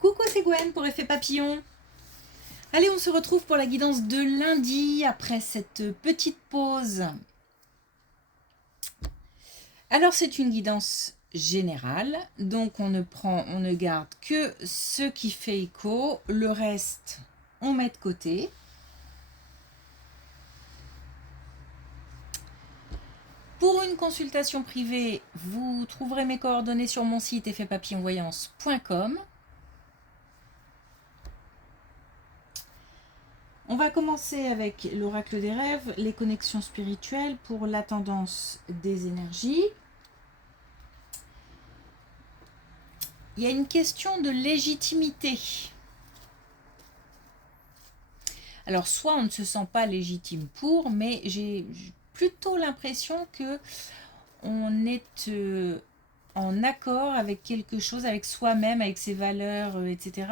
Coucou, c'est Gwen pour Effet Papillon. Allez, on se retrouve pour la guidance de lundi après cette petite pause. Alors, c'est une guidance générale, donc on ne garde que ce qui fait écho, le reste, on met de côté. Pour une consultation privée, vous trouverez mes coordonnées sur mon site effetpapillonvoyance.com. On va commencer avec l'oracle des rêves, les connexions spirituelles pour la tendance des énergies. Il y a une question de légitimité. Alors, soit on ne se sent pas légitime pour, mais j'ai plutôt l'impression que on est en accord avec quelque chose, avec soi-même, avec ses valeurs, etc.,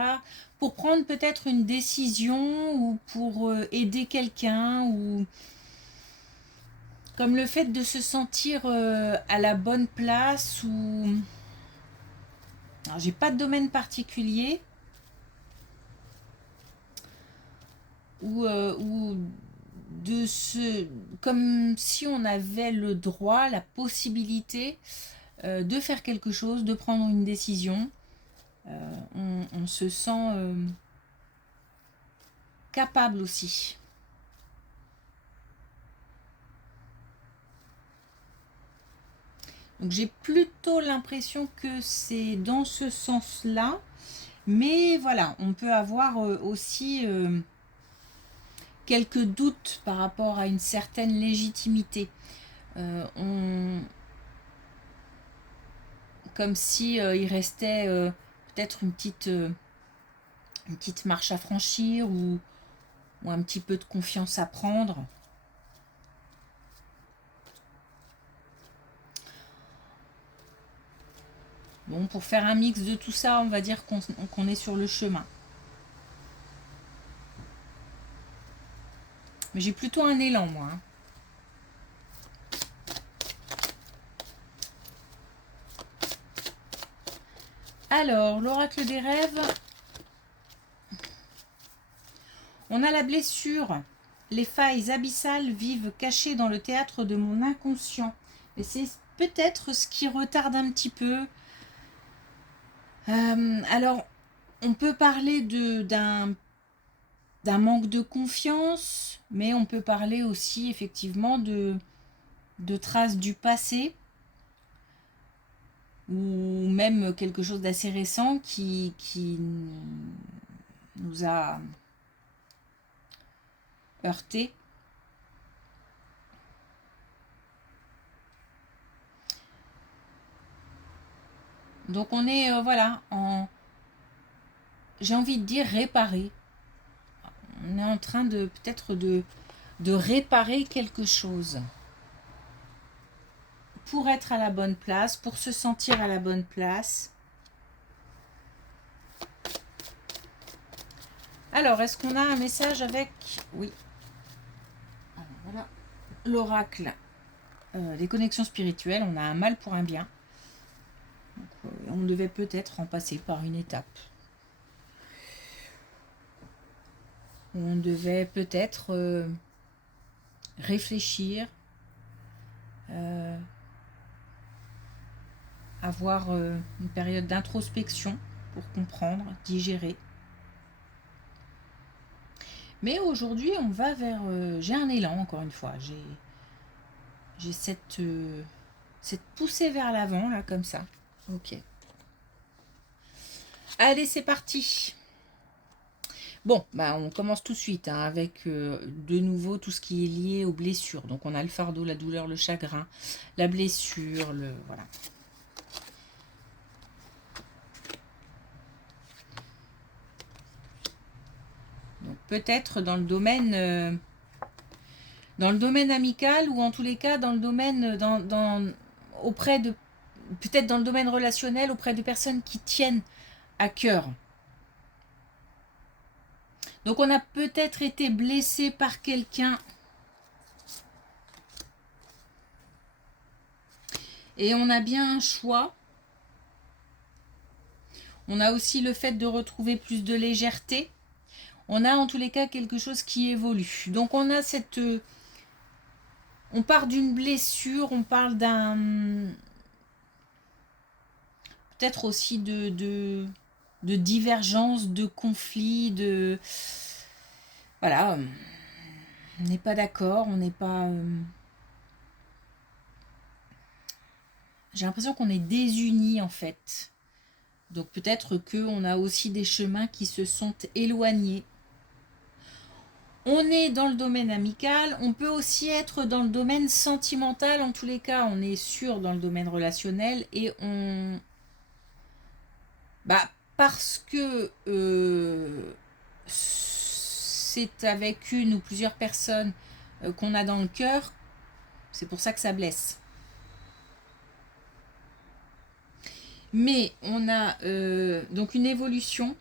pour prendre peut-être une décision ou pour aider quelqu'un, ou comme le fait de se sentir à la bonne place, ou... Alors, j'ai pas de domaine particulier, ou de se... comme si on avait le droit, la possibilité de faire quelque chose, de prendre une décision. On se sent capable aussi. Donc j'ai plutôt l'impression que c'est dans ce sens-là. Mais voilà, on peut avoir aussi quelques doutes par rapport à une certaine légitimité. Comme si il restait peut-être une petite marche à franchir, ou un petit peu de confiance à prendre. Bon, pour faire un mix de tout ça, on va dire qu'on est sur le chemin. Mais j'ai plutôt un élan, moi. Alors, l'oracle des rêves. On a la blessure. Les failles abyssales vivent cachées dans le théâtre de mon inconscient. Et c'est peut-être ce qui retarde un petit peu. Alors, on peut parler d'un manque de confiance, mais on peut parler aussi effectivement de traces du passé, ou même quelque chose d'assez récent qui nous a heurté. Donc on est, voilà, j'ai envie de dire réparer. On est en train de peut-être de réparer quelque chose. Pour être à la bonne place, pour se sentir à la bonne place. Alors, est-ce qu'on a un message avec... Oui. Alors, voilà. L'oracle. Les connexions spirituelles, on a un mal pour un bien. Donc, on devait peut-être en passer par une étape. On devait peut-être réfléchir, avoir une période d'introspection pour comprendre, digérer. Mais aujourd'hui, on va vers... j'ai un élan, encore une fois. J'ai cette poussée vers l'avant, là, comme ça. Ok. Allez, c'est parti. Bon, bah, on commence tout de suite hein, avec de nouveau tout ce qui est lié aux blessures. Donc, on a le fardeau, la douleur, le chagrin, la blessure, le... Voilà. Donc, peut-être dans le domaine... dans le domaine amical, ou en tous les cas dans le domaine auprès de, peut-être dans le domaine relationnel, auprès de personnes qui tiennent à cœur. Donc on a peut-être été blessé par quelqu'un et on a bien un choix. On a aussi le fait de retrouver plus de légèreté. On a en tous les cas quelque chose qui évolue. Donc on a cette... on part d'une blessure, on parle d'un... peut-être aussi de divergence, de conflit, de... voilà, on n'est pas d'accord, on n'est pas... j'ai l'impression qu'on est désunis en fait. Donc peut-être qu'on a aussi des chemins qui se sont éloignés. On est dans le domaine amical, on peut aussi être dans le domaine sentimental. En tous les cas, on est sûr dans le domaine relationnel et on... bah, parce que c'est avec une ou plusieurs personnes qu'on a dans le cœur, c'est pour ça que ça blesse. Mais on a donc une évolution.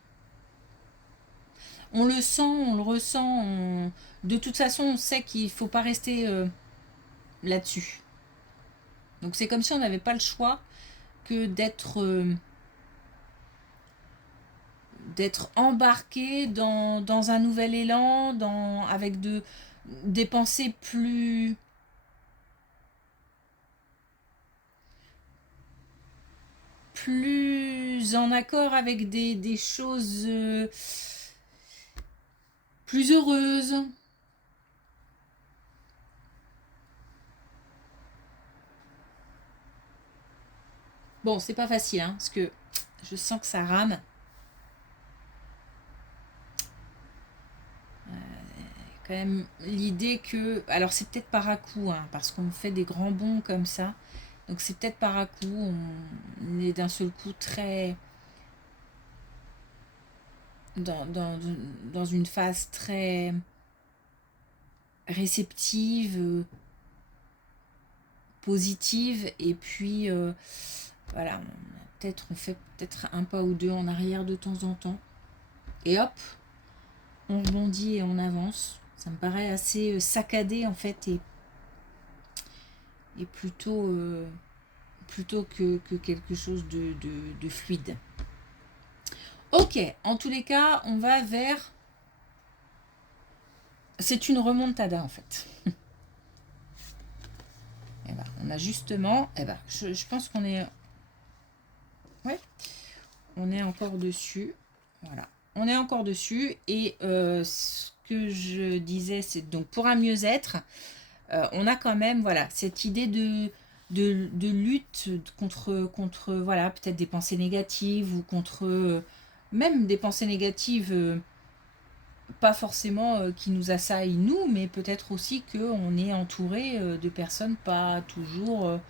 On le sent, on le ressent. De toute façon, on sait qu'il ne faut pas rester là-dessus. Donc c'est comme si on n'avait pas le choix que d'être embarqué dans un nouvel élan, avec des pensées plus en accord avec des choses plus heureuses. Bon, c'est pas facile, hein, parce que je sens que ça rame. Quand même l'idée que... alors c'est peut-être par à-coup, hein, parce qu'on fait des grands bonds comme ça. Donc c'est peut-être par à-coup, on est d'un seul coup très... dans une phase très réceptive, positive, et puis voilà, on fait peut-être un pas ou deux en arrière de temps en temps, et hop, on rebondit et on avance. Ça me paraît assez saccadé en fait, et plutôt que quelque chose de fluide. Ok, en tous les cas, on va vers... c'est une remontada en fait. Et ben, on a justement... et ben, je pense qu'on est... ouais, on est encore dessus. Voilà. On est encore dessus. Et ce que je disais, c'est donc pour un mieux-être, on a quand même voilà, cette idée de lutte contre voilà, peut-être des pensées négatives, ou contre même des pensées négatives, pas forcément qui nous assaillent nous, mais peut-être aussi qu'on est entouré de personnes pas toujours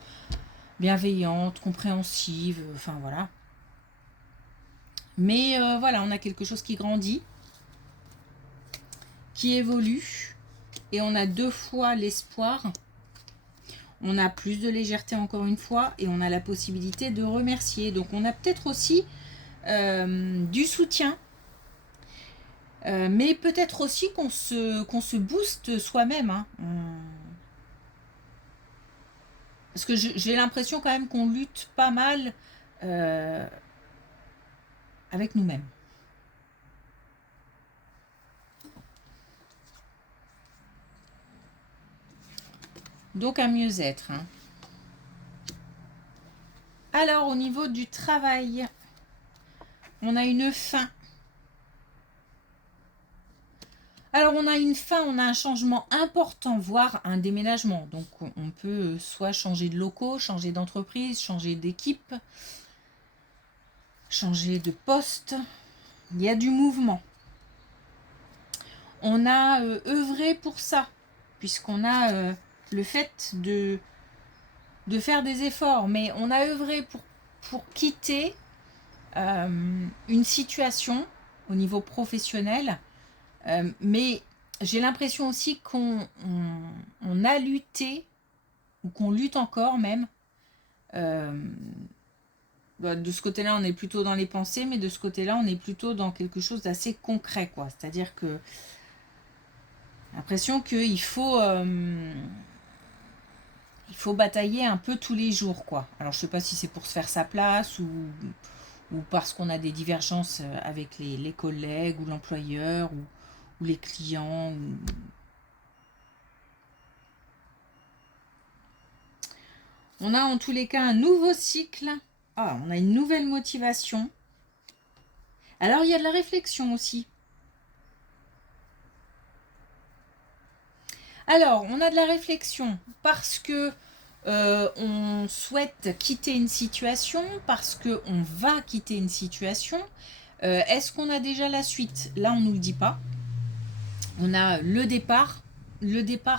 bienveillantes, compréhensives, enfin voilà. Mais voilà, on a quelque chose qui grandit, qui évolue, et on a deux fois l'espoir. On a plus de légèreté encore une fois, et on a la possibilité de remercier. Donc on a peut-être aussi du soutien, mais peut-être aussi qu'on se booste soi-même. Hein. Parce que j'ai l'impression quand même qu'on lutte pas mal avec nous-mêmes. Donc un mieux-être. Hein. Alors au niveau du travail, on a une fin. Alors on a une fin, on a un changement important, voire un déménagement. Donc on peut soit changer de locaux, changer d'entreprise, changer d'équipe, changer de poste. Il y a du mouvement. On a œuvré pour ça, puisqu'on a le fait de faire des efforts, mais on a œuvré pour quitter une situation au niveau professionnel, mais j'ai l'impression aussi qu'on a lutté, ou qu'on lutte encore même. De ce côté-là, on est plutôt dans les pensées, mais de ce côté-là, on est plutôt dans quelque chose d'assez concret, quoi. C'est-à-dire que l'impression qu'il faut batailler un peu tous les jours, quoi. Alors je sais pas si c'est pour se faire sa place, ou ou parce qu'on a des divergences avec les collègues ou l'employeur ou les clients. On a en tous les cas un nouveau cycle. Ah, on a une nouvelle motivation. Alors il y a de la réflexion aussi. Alors, on a de la réflexion parce que on souhaite quitter une situation, parce qu'on va quitter une situation. Est-ce qu'on a déjà la suite? Là, on ne nous le dit pas. On a le départ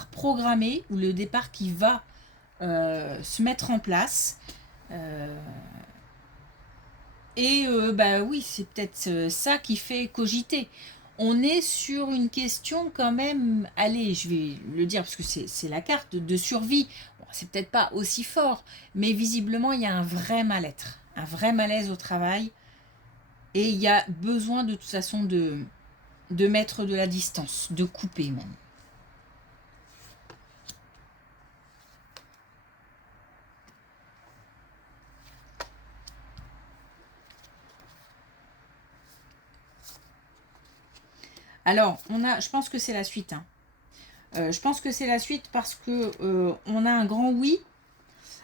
programmé, ou le départ qui va se mettre en place. Bah oui, c'est peut-être ça qui fait cogiter. On est sur une question quand même, allez, je vais le dire parce que c'est la carte de survie. Bon, c'est peut-être pas aussi fort, mais visiblement, il y a un vrai mal-être, un vrai malaise au travail. Et il y a besoin de toute façon de mettre de la distance, de couper même. Alors, je pense que c'est la suite, hein. Je pense que c'est la suite parce que on a un grand oui.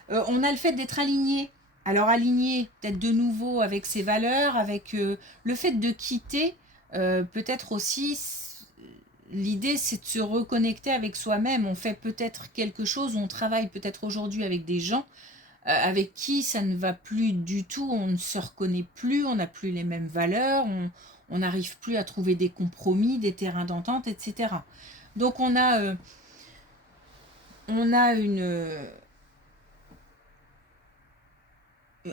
On a le fait d'être aligné. Alors aligné peut-être de nouveau avec ses valeurs, avec le fait de quitter, peut-être aussi, l'idée c'est de se reconnecter avec soi-même. On fait peut-être quelque chose, on travaille peut-être aujourd'hui avec des gens avec qui ça ne va plus du tout, on ne se reconnaît plus, on n'a plus les mêmes valeurs, on n'arrive plus à trouver des compromis, des terrains d'entente, etc. Donc on a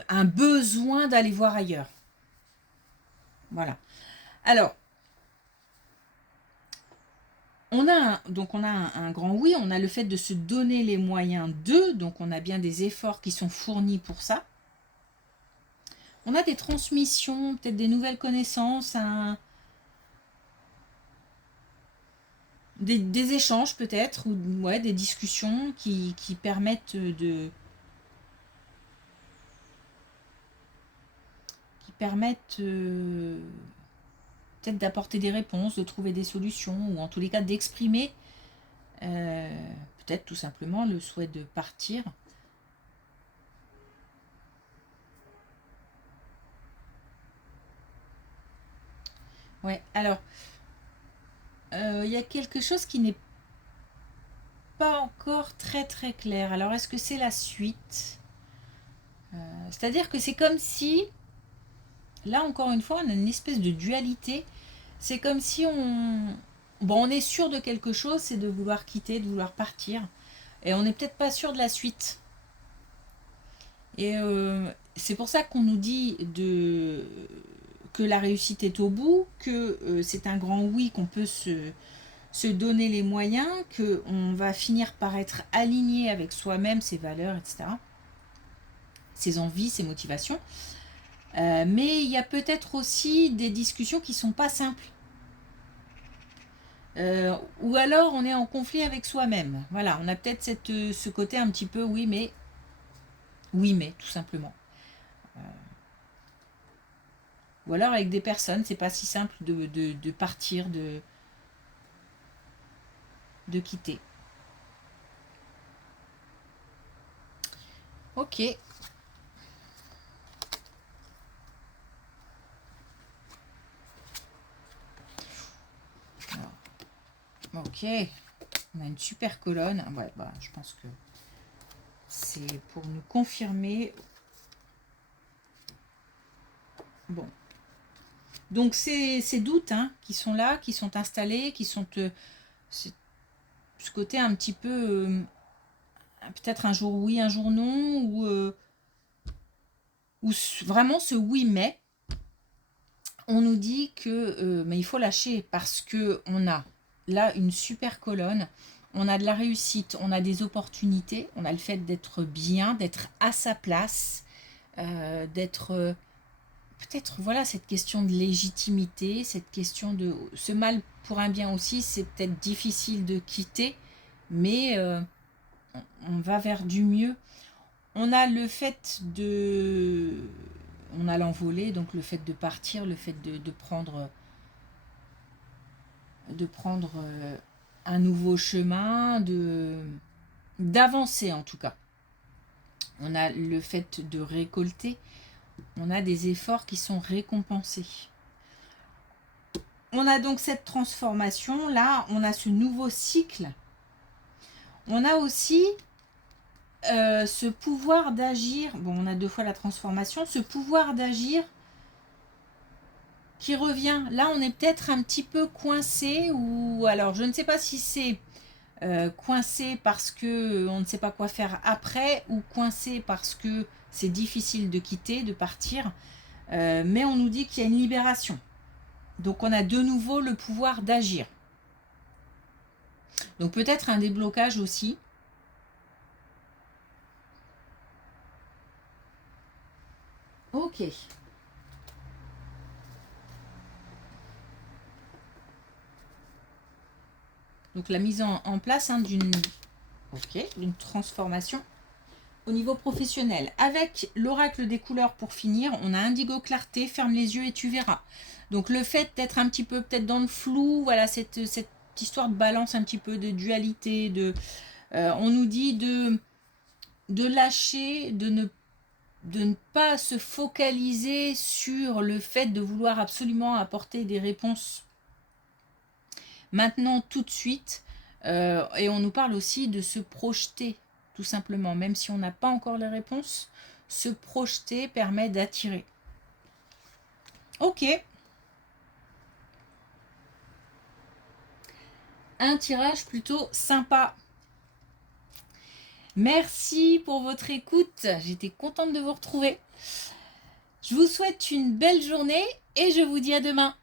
un besoin d'aller voir ailleurs. Voilà. Alors, on a un grand oui, on a le fait de se donner les moyens de, donc on a bien des efforts qui sont fournis pour ça. On a des transmissions, peut-être des nouvelles connaissances, des échanges peut-être, ou ouais, des discussions qui permettent peut-être d'apporter des réponses, de trouver des solutions, ou en tous les cas d'exprimer peut-être tout simplement le souhait de partir. Ouais, alors, il y a quelque chose qui n'est pas encore très très clair. Alors, est-ce que c'est la suite? C'est-à-dire que c'est comme si, là encore une fois, on a une espèce de dualité. C'est comme si on est sûr de quelque chose, c'est de vouloir quitter, de vouloir partir. Et on n'est peut-être pas sûr de la suite. Et c'est pour ça qu'on nous dit que la réussite est au bout, que c'est un grand oui, qu'on peut se donner les moyens, qu'on va finir par être aligné avec soi-même, ses valeurs, etc., ses envies, ses motivations. Mais il y a peut-être aussi des discussions qui ne sont pas simples. Ou alors on est en conflit avec soi-même. Voilà, on a peut-être ce côté un petit peu oui mais, tout simplement. Ou alors avec des personnes, c'est pas si simple de partir, de quitter. Ok. Alors, ok. On a une super colonne. Ouais, bah, je pense que c'est pour nous confirmer. Bon. Donc, ces doutes qui sont là, qui sont installés, qui sont ce côté un petit peu peut-être un jour oui, un jour non, ou vraiment ce oui mais, on nous dit que mais il faut lâcher parce que on a là une super colonne, on a de la réussite, on a des opportunités, on a le fait d'être bien, d'être à sa place, d'être peut-être voilà cette question de légitimité, cette question de ce mal pour un bien aussi, c'est peut-être difficile de quitter, mais on va vers du mieux. On a le fait on a l'envolée, donc le fait de partir, le fait de prendre un nouveau chemin, d'avancer en tout cas. On a le fait de récolter, on a des efforts qui sont récompensés. On a donc cette transformation, là, on a ce nouveau cycle. On a aussi ce pouvoir d'agir, bon, on a 2 fois la transformation, ce pouvoir d'agir qui revient. Là, on est peut-être un petit peu coincé, ou alors je ne sais pas si c'est coincé parce que on ne sait pas quoi faire après, ou coincé parce que c'est difficile de quitter, de partir, mais on nous dit qu'il y a une libération. Donc on a de nouveau le pouvoir d'agir. Donc peut-être un déblocage aussi. Ok. Donc la mise en place d'une transformation au niveau professionnel. Avec l'oracle des couleurs pour finir, on a indigo clarté, ferme les yeux et tu verras. Donc le fait d'être un petit peu peut-être dans le flou, voilà cette histoire de balance un petit peu, de dualité, on nous dit de lâcher, de ne pas se focaliser sur le fait de vouloir absolument apporter des réponses maintenant tout de suite, et on nous parle aussi de se projeter tout simplement, même si on n'a pas encore les réponses, se projeter permet d'attirer. Ok, un tirage plutôt sympa. Merci pour votre écoute, j'étais contente de vous retrouver. Je vous souhaite une belle journée et je vous dis à demain.